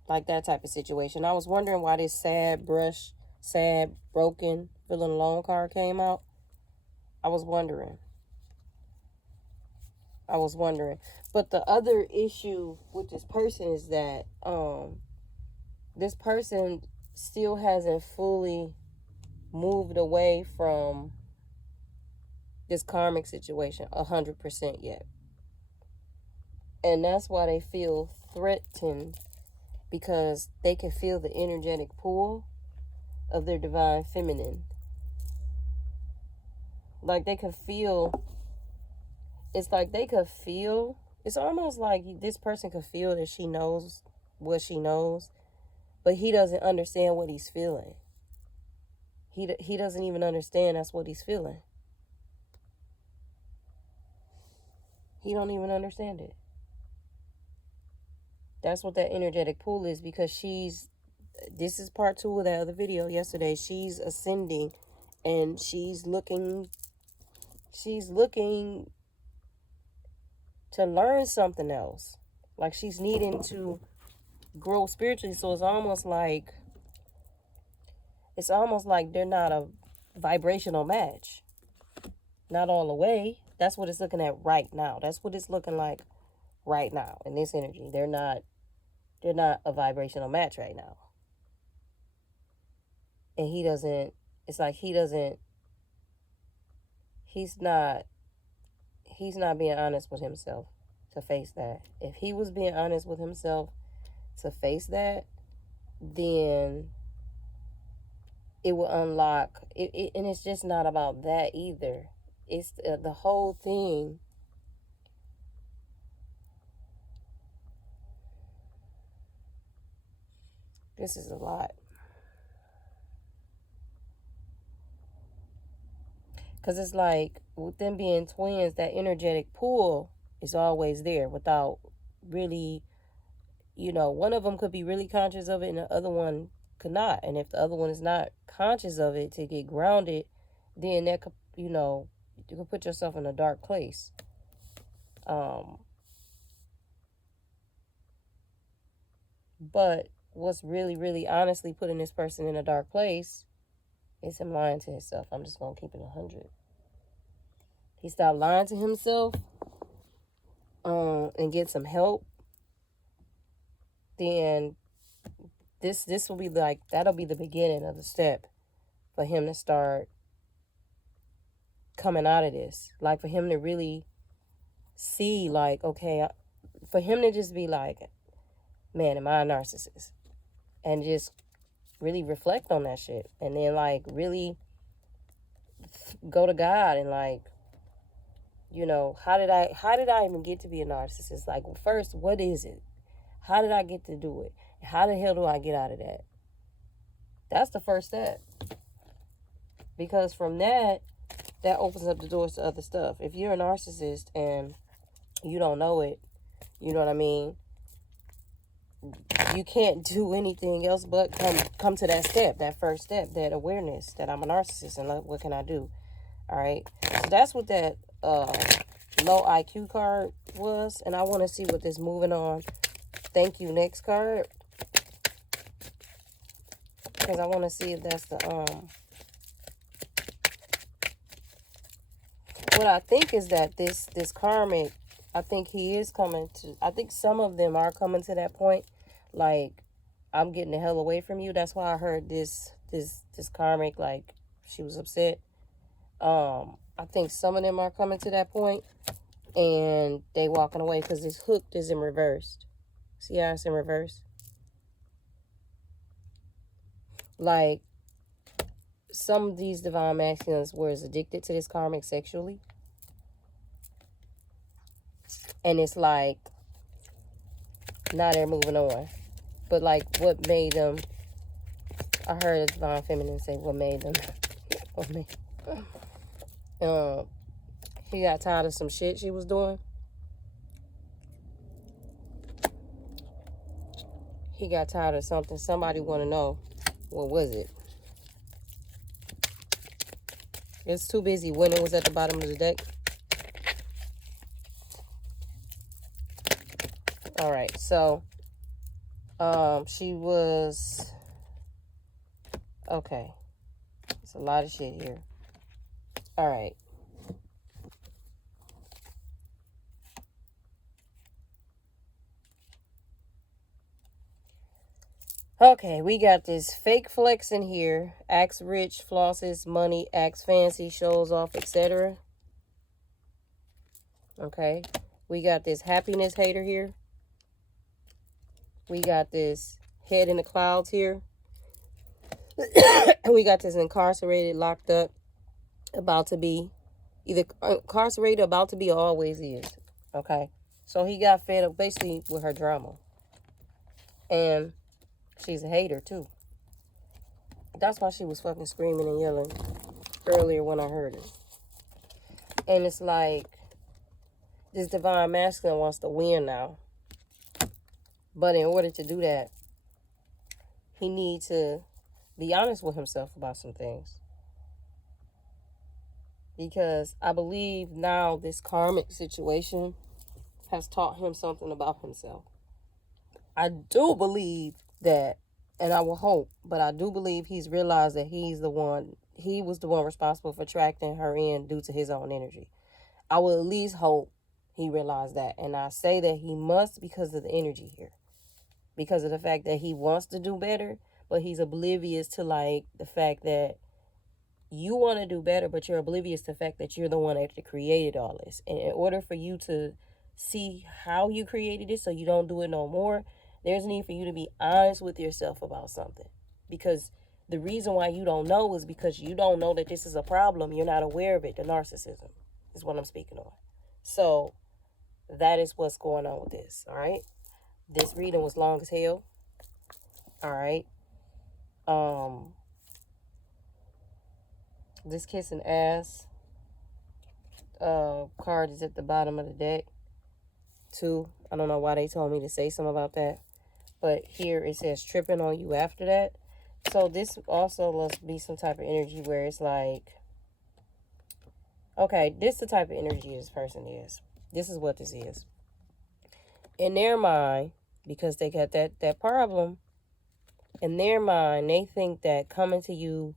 Like that type of situation. I was wondering why this sad, broken, feeling alone card came out. I was wondering. But the other issue with this person is that this person still hasn't fully moved away from this karmic situation 100% yet. And that's why they feel threatened, because they can feel the energetic pull of their divine feminine. Like they could feel, it's almost like this person could feel that she knows what she knows, but he doesn't understand what he's feeling. He doesn't even understand that's what he's feeling. He don't even understand it. That's what that energetic pull is, because this is part 2 of that other video yesterday. She's ascending and she's looking to learn something else. Like she's needing to grow spiritually. So it's almost like they're not a vibrational match. Not all the way. That's what it's looking at right now. That's what it's looking like right now in this energy. They're not a vibrational match right now. And he's not being honest with himself to face that. If he was being honest with himself to face that, then it will unlock it. And it's just not about that either. It's the whole thing. This is a lot. Because it's like, with them being twins, that energetic pull is always there without really, one of them could be really conscious of it and the other one could not. And if the other one is not conscious of it to get grounded, then that could, you could put yourself in a dark place. But what's really, really honestly putting this person in a dark place is him lying to himself. I'm just going to keep it 100. He stopped lying to himself and get some help. Then this will be like, that'll be the beginning of the step for him to start coming out of this. Like for him to really see, like, okay, for him to just be like, man, am I a narcissist? And just really reflect on that shit. And then like really go to God and like, how did I even get to be a narcissist? Like, first, what is it? How did I get to do it? How the hell do I get out of that? That's the first step. Because from that opens up the doors to other stuff. If you're a narcissist and you don't know it, you know what I mean? You can't do anything else but come to that step, that first step, that awareness that I'm a narcissist and what can I do? All right. So that's what that low IQ card was. And I want to see what this moving on. Thank you next card. Because I want to see if that's the what I think is that this karmic, I think he is coming to, I think some of them are coming to that point. Like, I'm getting the hell away from you. That's why I heard this karmic, like, she was upset. I think some of them are coming to that point and they walking away because this hook is in reverse. See how it's in reverse? Like, some of these divine masculines were addicted to this karmic sexually. And it's like, now they're moving on. But like, what made them, I heard a divine feminine say, what made them, what made, he got tired of some shit she was doing. He got tired of something. Somebody want to know, what was it? It's too busy when it was at the bottom of the deck. All right, so she was, okay, it's a lot of shit here. All right. Okay, we got this fake flex in here. Acts rich, flosses money, acts fancy, shows off, etc. Okay, we got this happiness hater here. We got this head in the clouds here. We got this incarcerated, locked up, about to be, either incarcerated, about to be, or always is. Okay, so he got fed up basically with her drama. And she's a hater too. That's why she was fucking screaming and yelling earlier when I heard her. And it's like, this divine masculine wants to win now. But in order to do that, he needs to be honest with himself about some things. Because I believe now this karmic situation has taught him something about himself. I do believe that, and I will hope, but I do believe he's realized that he was the one responsible for attracting her in due to his own energy. I will at least hope he realized that. And I say that he must because of the energy here. Because of the fact that he wants to do better, but he's oblivious to like the fact that you want to do better, but you're oblivious to the fact that you're the one that created all this. And in order for you to see how you created it so you don't do it no more, there's a need for you to be honest with yourself about something. Because the reason why you don't know is because you don't know that this is a problem. You're not aware of it. The narcissism is what I'm speaking on. So that is what's going on with this, all right? This reading was long as hell. All right. This kissing ass card is at the bottom of the deck. 2. I don't know why they told me to say something about that. But here it says tripping on you after that. So this also must be some type of energy where it's like, okay, this is the type of energy this person is. This is what this is. In their mind, because they got that problem, in their mind, they think that coming to you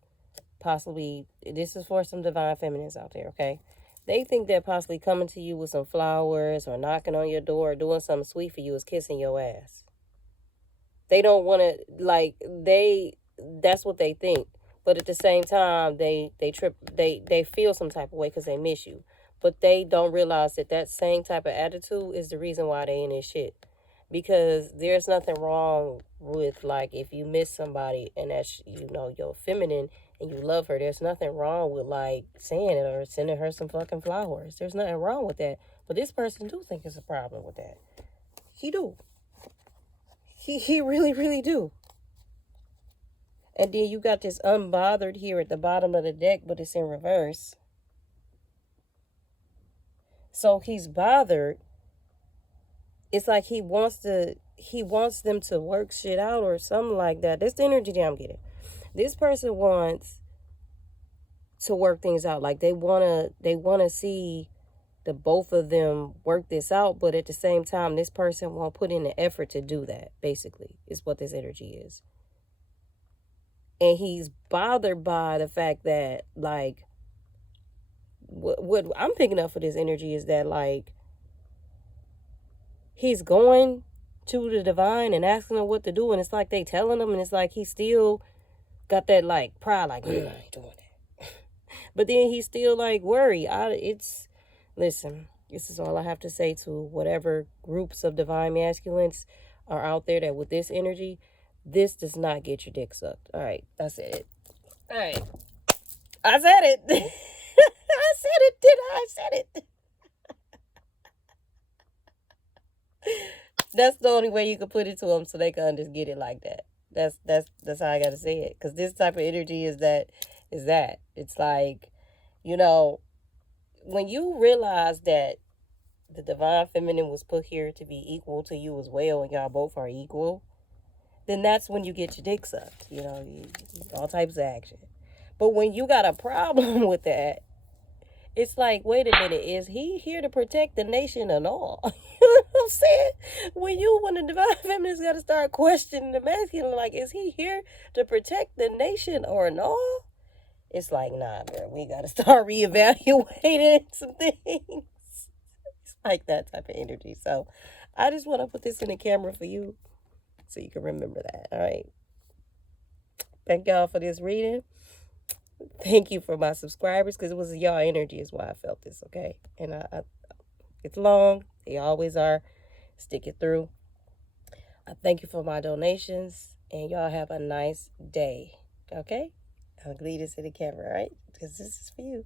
possibly, this is for some divine feminines out there, okay? They think that possibly coming to you with some flowers or knocking on your door or doing something sweet for you is kissing your ass. They don't want to, like, that's what they think. But at the same time, they feel some type of way because they miss you. But they don't realize that same type of attitude is the reason why they in this shit. Because there's nothing wrong with, like, if you miss somebody and that's, you know, you're feminine and you love her, there's nothing wrong with, like, saying it or sending her some fucking flowers. There's nothing wrong with that. But this person do think it's a problem with that. He do. He really, really do. And then you got this unbothered here at the bottom of the deck, but it's in reverse. So he's bothered. It's like he wants them to work shit out or something like that. That's the energy that I'm getting. This person wants to work things out. Like they wanna see the both of them work this out, but at the same time, this person won't put in the effort to do that, basically, is what this energy is. And he's bothered by the fact that, like, what I'm picking up for this energy is that, like, he's going to the divine and asking them what to do, and it's like they telling him, and it's like he still got that, like, pride, like, I ain't doing that. But then he's still, like, worried. Listen, this is all I have to say to whatever groups of divine masculines are out there that with this energy, this does not get your dick sucked. All right, that's it. All right. I said it. I said it, did I? said it. That's the only way you can put it to them so they can just get it like that. That's how I gotta say it. Because this type of energy is that. It's like, you know, when you realize that the divine feminine was put here to be equal to you as well, and y'all both are equal, then that's when you get your dick sucked. All types of action. But when you got a problem with that, it's like, wait a minute, is he here to protect the nation and all? You know what I'm saying? When the divine feminist's got to start questioning the masculine, like, is he here to protect the nation or no? It's like, nah, girl, we got to start reevaluating some things. It's like that type of energy. So I just want to put this in the camera for you so you can remember that, all right? Thank y'all for this reading. Thank you for my subscribers, because it was y'all energy is why I felt this, okay? And it's long. They always are. Stick it through. I thank you for my donations, and y'all have a nice day, okay? I'll leave this in the camera, all right? Because this is for you.